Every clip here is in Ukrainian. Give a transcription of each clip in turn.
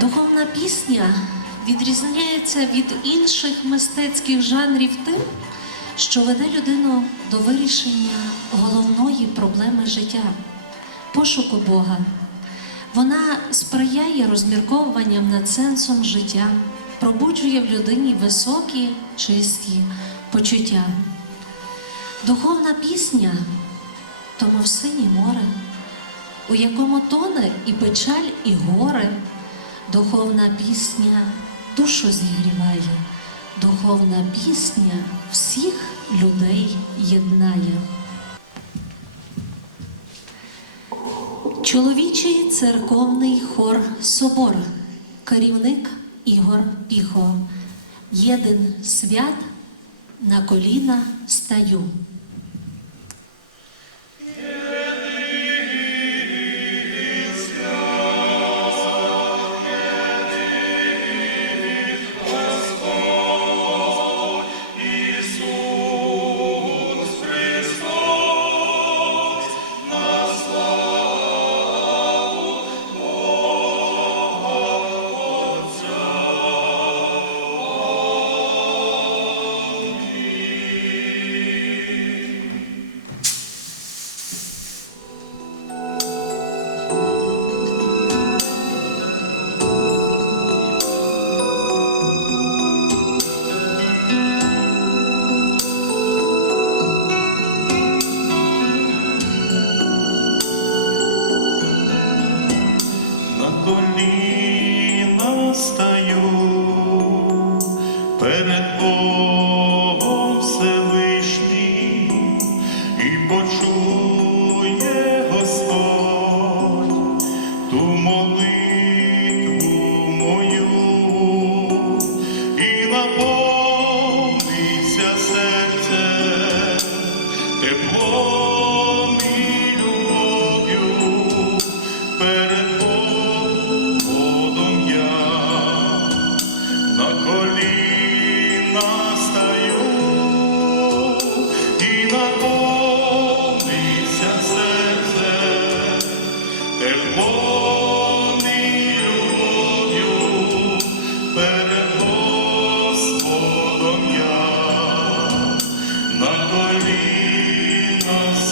Духовна пісня відрізняється від інших мистецьких жанрів тим, що веде людину до вирішення головної проблеми життя пошуку Бога. Вона сприяє розмірковуванням над сенсом життя, пробуджує в людині високі, чисті почуття. Духовна пісня то мов синє море, у якому тоне і печаль, і горе. Духовна пісня душу зігріває, духовна пісня всіх людей єднає. Чоловічий церковний хор Собор, керівник Ігор Піхо. Єдин свят на коліна стаю. Перед Богом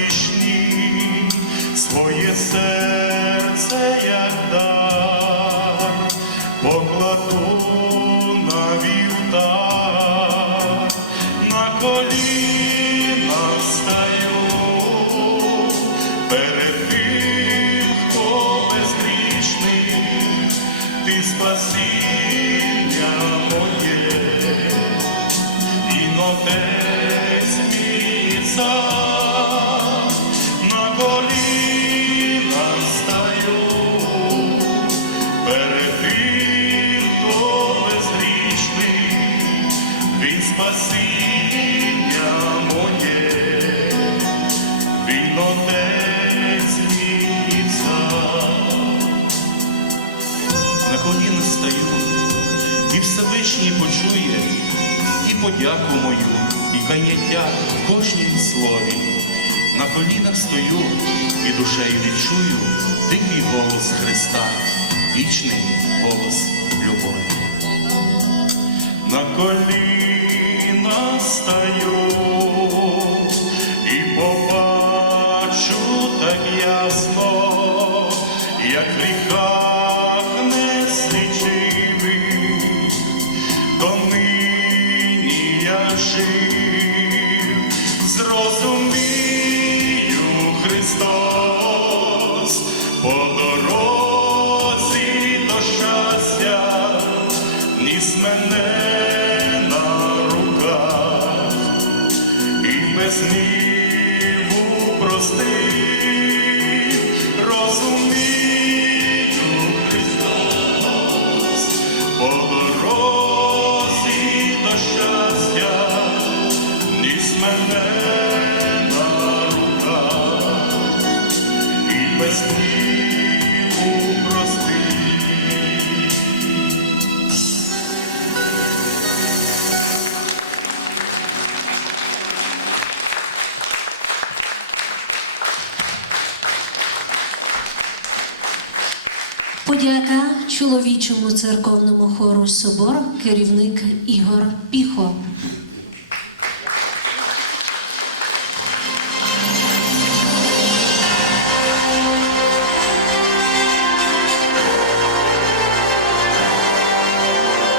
Всевишнім, своє серце як дар, На коліна стаю, і Всевишній почує і подяку мою, і каяття в кожнім слові. На колінах стою і душею відчую дикий голос Христа, вічний голос любові. На коліна стаю жив, зрозумію Христос, по дорозі до щастя, ніс мене на руках і без ніву простив, розумів. Подяка чоловічому церковному хору Собор, керівник Ігор Піхо.